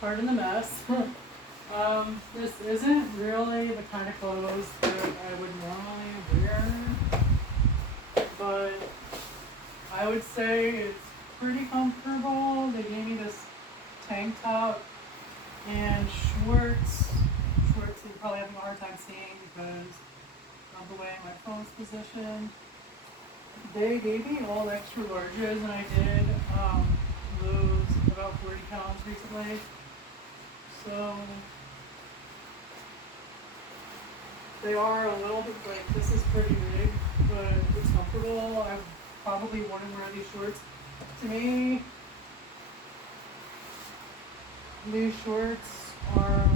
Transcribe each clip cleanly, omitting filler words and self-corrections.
Pardon the mess. This isn't really the kind of clothes that I would normally wear, but I would say it's pretty comfortable. They gave me this tank top and shorts. Shorts that you're probably having a hard time seeing because of the way my phone's positioned. They gave me all extra larges, and I did lose about 40 pounds recently. So they are a little bit like, this is pretty big, but it's comfortable. I probably wouldn't wear these shorts. To me, these shorts are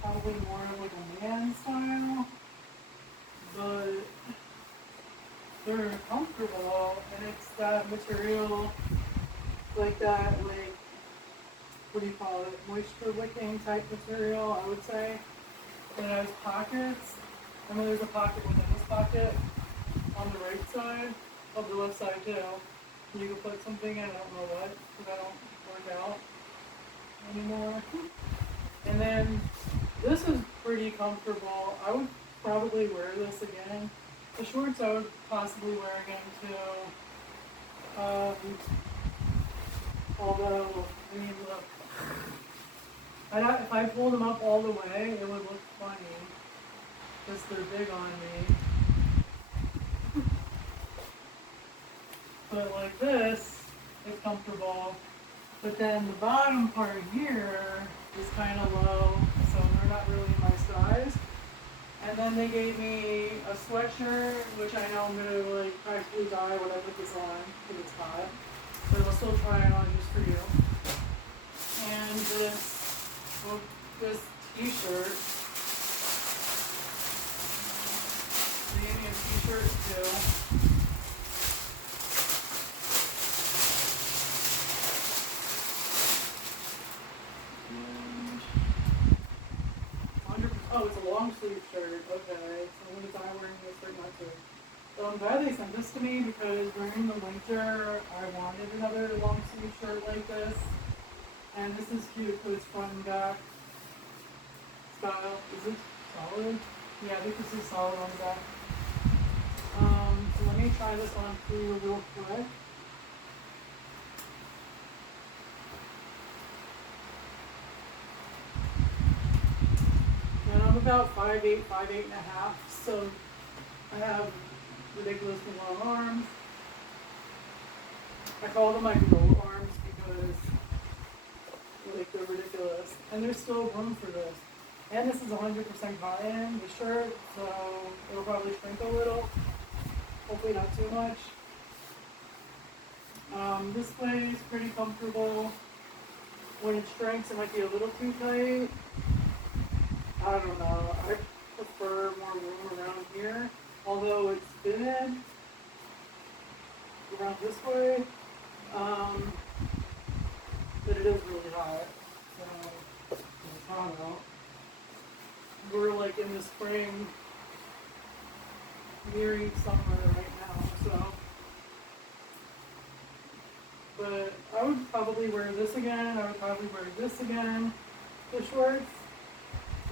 probably more of like a man style, but they're comfortable, and it's that material, like that, like, what do you call it, moisture wicking type material, I would say. And it has pockets. I mean, there's a pocket within this pocket on the right side, of the left side too. And you can put something in, I don't know what, because I don't work out anymore. And then this is pretty comfortable. I would probably wear this again. The shorts I would possibly wear again too. Although, I mean, look, if I pulled them up all the way, it would look funny, because they're big on me. But like this, it's comfortable. But then the bottom part here is kind of low, so they're not really my size. And then they gave me a sweatshirt, which I know I'm gonna like practically die when I put this on, because it's hot. But I'll still try it on just for you. And this t-shirt. They gave me a t-shirt too. Oh, it's a long sleeve shirt. Okay, so I'm gonna die wearing this right now too. So I'm glad they sent this to me, because during the winter I wanted another long sleeve shirt like this. And this is cute because it's front and back style. Is it solid? Yeah, I think this is solid on the back. So let me try this on for you real quick. And I'm about 5'8", 5'8.5", so I have ridiculously long arms. I call them my gold arms because like they're ridiculous, and there's still room for this. And this is 100% cotton, the shirt, so it'll probably shrink a little. Hopefully not too much. This way is pretty comfortable. When it shrinks, it might be a little too tight. I don't know. I prefer more room around here, although it's thin around this way. But it is really hot, so it's hot out. We're like in the spring, nearing summer right now, so. But I would probably wear this again. I would probably wear this again. The shorts,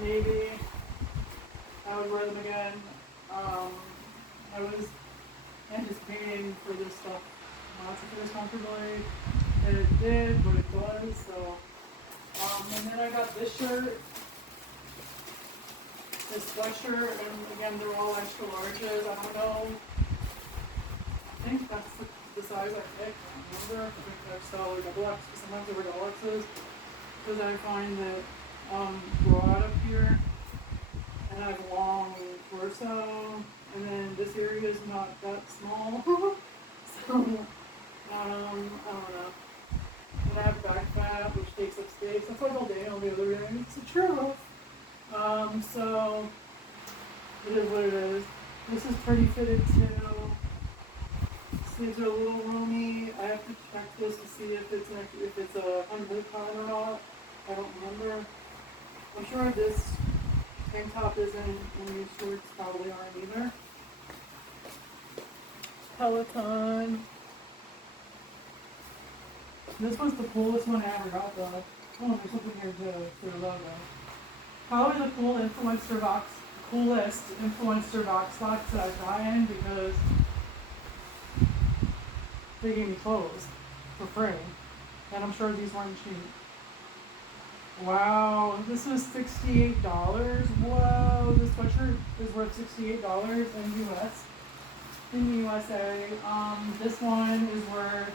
maybe. I would wear them again. I was anticipating for this stuff not to fit as comfortably, and it did, but it does, so. And then I got this shirt, this sweatshirt, and again, they're all extra larges. I don't know. I think that's the size I picked. I don't remember. I think I saw like double X, but sometimes they were double X's, because I find that broad up here, and I have a long torso, and then this area is not that small. So, I don't know. And I have back fat, which takes up space. That's what I told Daniel the other day. It's the truth. So it is what it is. This is pretty fitted too. Sleeves are a little roomy. I have to check this to see if it's a 100 pound or not. I don't remember. I'm sure this tank top isn't, and these shorts probably aren't either. Peloton. This was the coolest one I ever got though. Oh, there's something here to the logo. Probably the coolest influencer Voxbox that I've gotten because they gave me clothes for free. And I'm sure these weren't cheap. Wow, this was $68. Whoa, this sweatshirt is worth $68 in US. In the USA. This one is worth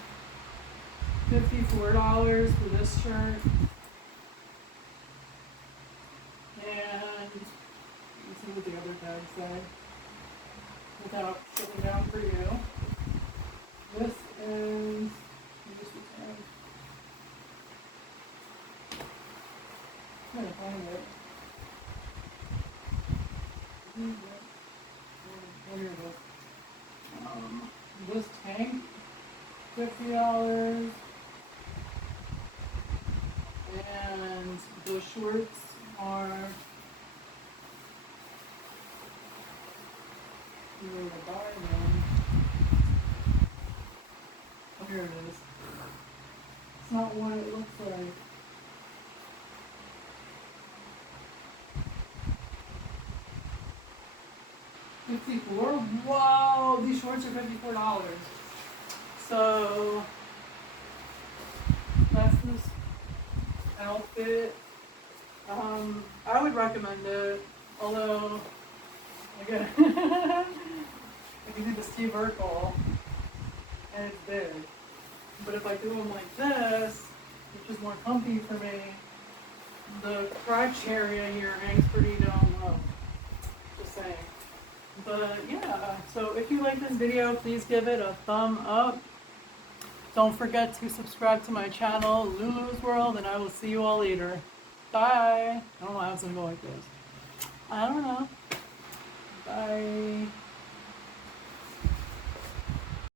$54 for this shirt. And let's see what the other tags say. Without sitting down for you. This is just the tag. I'm gonna find it. Here it is. This tank, $50. And the shorts are here to buy them. Oh, here it is. It's not what it looks like. $54? Wow, these shorts are $54. So that's this outfit. I would recommend it, although again, I can do the Steve vertical and it's big. But if I do them like this, which is more comfy for me, the crotch area here hangs pretty down low. Just saying. But yeah, so if you like this video, please give it a thumb up. Don't forget to subscribe to my channel, Lulu's World, and I will see you all later. Bye. I don't know how it's gonna go like this. I don't know. Bye.